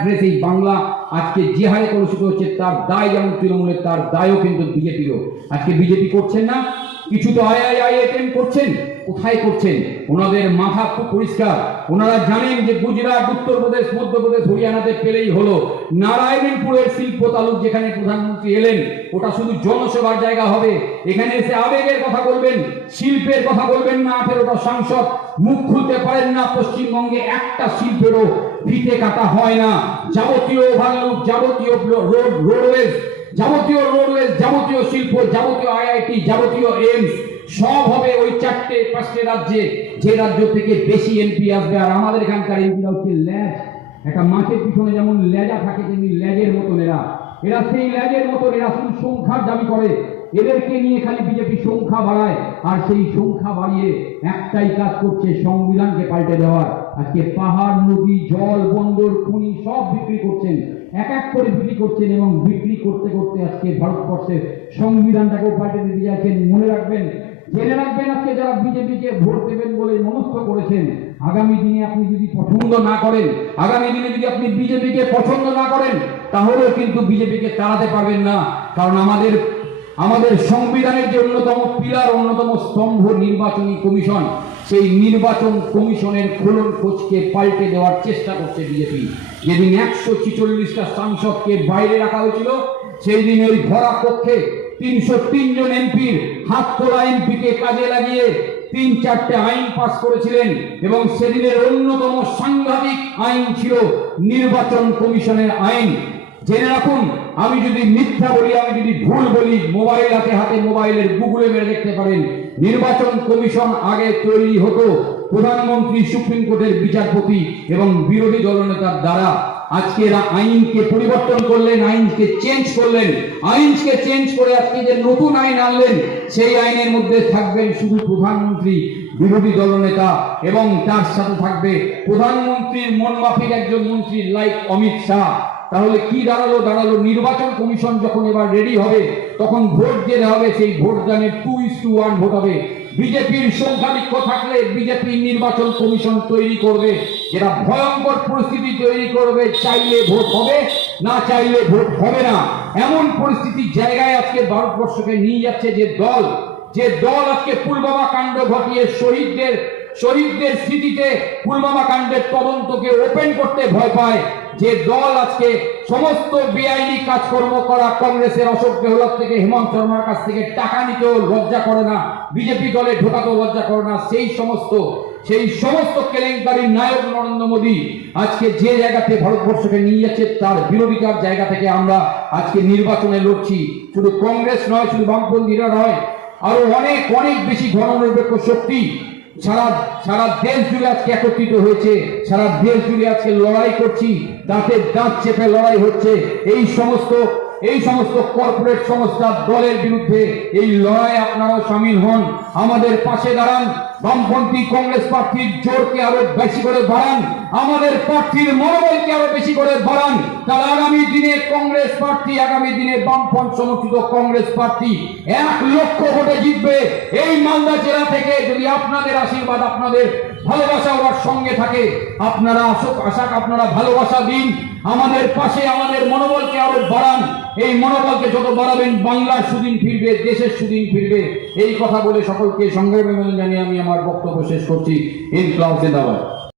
Address এই বাংলা। আজকে যে হারে কলুষিত হচ্ছে তার দায়, যেমন তৃণমূলের তার দায়ও কিন্তু বিজেপিরও। আজকে বিজেপি করছেন না, কিছু তো আই আই করছেন, কোথায় করছেন? ওনাদের মাথা খুব পরিষ্কার। ওনারা জানেন যে গুজরাট, উত্তরপ্রদেশ, মধ্যপ্রদেশ, হরিয়ানাতে পেলেই হলো। নারায়ণপুরের শিল্প তালুক যেখানে প্রধানমন্ত্রী এলেন, ওটা শুধু জনসেবার জায়গা হবে। এখানে এসে আবেগের কথা বলবেন, শিল্পের কথা বলবেন না আঠেরোটা সাংসদ মুখ খুলতে পারেন না, পশ্চিমবঙ্গে একটা শিল্পেরও ফিতে কাটা হয় না। যাবতীয় ওভারলুক যাবতীয় রোড রোডওয়েজ যাবতীয় রোডওয়েজ যাবতীয় শিল্প, যাবতীয় আইআইটি যাবতীয় এইমস সব হবে ওই চারটে, পাঁচটে রাজ্যে। যে রাজ্য থেকে বেশি এমপি আসবে, আর আমাদের এখানকার এমপিরা হচ্ছে ল্যাজ। একটা মাছের পিছনে যেমন লেজা থাকে, তেমনি ল্যাজের মতন এরা। এরা সেই ল্যাজের মতন এরা শুধু সংখ্যার দাবি করে। এদেরকে নিয়ে খালি বিজেপি সংখ্যা বাড়ায়, আর সেই সংখ্যা বাড়িয়ে একটাই কাজ করছে, সংবিধানকে পাল্টে দেওয়ার। আজকে পাহাড়, নদী, জল, বন্দর, খনি সব বিক্রি করছেন। এক এক করে বিক্রি করছেন এবং বিক্রি করতে করতে আজকে ভারতবর্ষের সংবিধানটাকেও পাল্টে দিতে যাচ্ছেন। মনে রাখবেন, জেনে রাখবেন আজকে যারা বিজেপিকে ভোট দেবেন বলে মনস্থ করেছেন, আগামী দিনে আপনি যদি পছন্দ না করেন, আগামী দিনে যদি আপনি বিজেপিকে পছন্দ না করেন, তাহলেও কিন্তু বিজেপিকে তাড়াতে পারবেন না। কারণ আমাদের আমাদের সংবিধানের যে অন্যতম পিলার, অন্যতম স্তম্ভ নির্বাচনী কমিশন সেই নির্বাচন কমিশনের খোলন খোঁজকে পাল্টে দেওয়ার চেষ্টা করছে বিজেপি। যেদিন একশো ছিচল্লিশটা সাংসদকে বাইরে রাখা হয়েছিল সেই দিন ওই ভরা কক্ষে তিনশো জন এমপির হাত তোলা এমপিকে কাজে লাগিয়ে তিন চারটে আইন পাস করেছিলেন এবং সেদিনের অন্যতম সাংঘাতিক আইন ছিল নির্বাচন কমিশনের আইন। জেনে রাখুন আমি যদি মিথ্যা বলি, আমি যদি ভুল বলি, মোবাইল হাতে হাতে মোবাইলের গুগলে মেরে দেখতে পারেন। নির্বাচন কমিশন আগে তৈরি হতো প্রধানমন্ত্রী সুপ্রিম কোর্টের বিচারপতি এবং বিরোধী দলনেতার দ্বারা। আজকে এরা আইনকে পরিবর্তন করলেন, আইনকে চেঞ্জ করলেন। আইনকে চেঞ্জ করে আজকে যে নতুন আইন আনলেন, সেই আইনের মধ্যে থাকবেন শুধু প্রধানমন্ত্রী, বিরোধী দলনেতা এবং তার সাথে থাকবে প্রধানমন্ত্রীর মন মাফিক একজন মন্ত্রী লাইক অমিত শাহ। তাহলে কি দাঁড়াল? দাঁড়াল নির্বাচন কমিশন যখন এবার রেডি হবে, তখন ভোট যেতে হবে সেই ভোট দানে two is to one vote হবে। বিজেপির সংখ্যাধিক্য থাকলে বিজেপি নির্বাচন কমিশন তৈরি করবে। যেটা ভয়ঙ্কর পরিস্থিতি তৈরি করবে, চাইলে ভোট হবে, না চাইলে ভোট হবে না। এমন পরিস্থিতির জায়গায় আজকে ভারতবর্ষকে নিয়ে যাচ্ছে যে দল। যে দল আজকে পুলবামা কাণ্ড ঘটিয়ে শহীদদের শহীদদের স্মৃতিতে পুলবামা কাণ্ডের তদন্তকে ওপেন করতে ভয় পায় যে দল আজকে সমস্ত বেআইনি কাজকর্ম করা কংগ্রেসের অশোক গেহলত থেকে হেমন্ত শর্মার কাছ থেকে টাকা নিতেও লজ্জা করে না, বিজেপি দলে ঢোকাতেও লজ্জা করে না, সেই সমস্ত সেই সমস্ত কেলেঙ্কারির নায়ক নরেন্দ্র মোদী আজকে যে জায়গাতে ভারতবর্ষকে নিয়ে যাচ্ছে তার বিরোধিতার জায়গা থেকে আমরা আজকে নির্বাচনে লড়ছি। শুধু কংগ্রেস নয়, শুধু বামপন্থীরা নয়, আরও অনেক অনেক বেশি ধর্মনিরপেক্ষ শক্তি সারা সারা দেশ জুড়ে আজকে একত্রিত হয়েছে, সারা দেশ জুড়ে আজকে লড়াই করছি দাঁতের দাঁত চেপে লড়াই হচ্ছে। এই সমস্ত এই সমস্ত কর্পোরেট সংস্থার দলের বিরুদ্ধে এই লড়াই আপনারাও সামিল হন। আমাদের পাশে দাঁড়ান। বামপন্থী কংগ্রেস প্রার্থীর জোরকে আরও বেশি করে বাড়ান। আমাদের প্রার্থীর মনোবলকে আরও বেশি করে বাড়ান। তাহলে আগামী দিনে কংগ্রেস প্রার্থী, আগামী দিনে বামপন্থ সমর্থিত কংগ্রেস প্রার্থী এক লক্ষ ভোটে জিতবে। এই মালদা জেলা থেকে যদি আপনাদের আশীর্বাদ আপনাদের ভালোবাসা ওর সঙ্গে থাকে। আপনারা আসুক আশাক আপনারা ভালোবাসা দিন। আমাদের পাশে, আমাদের মনোবলকে আরও বাড়ান। এই মনোবলকে যত বাড়াবেন, বাংলার সুদিন ফিরবে, দেশের সুদিন ফিরবে। এই কথা বলে সকলকে সংগ্রামী জানিয়ে আমি আমার বক্তব্য শেষ করছি। ইনকলাব জিন্দাবাদ।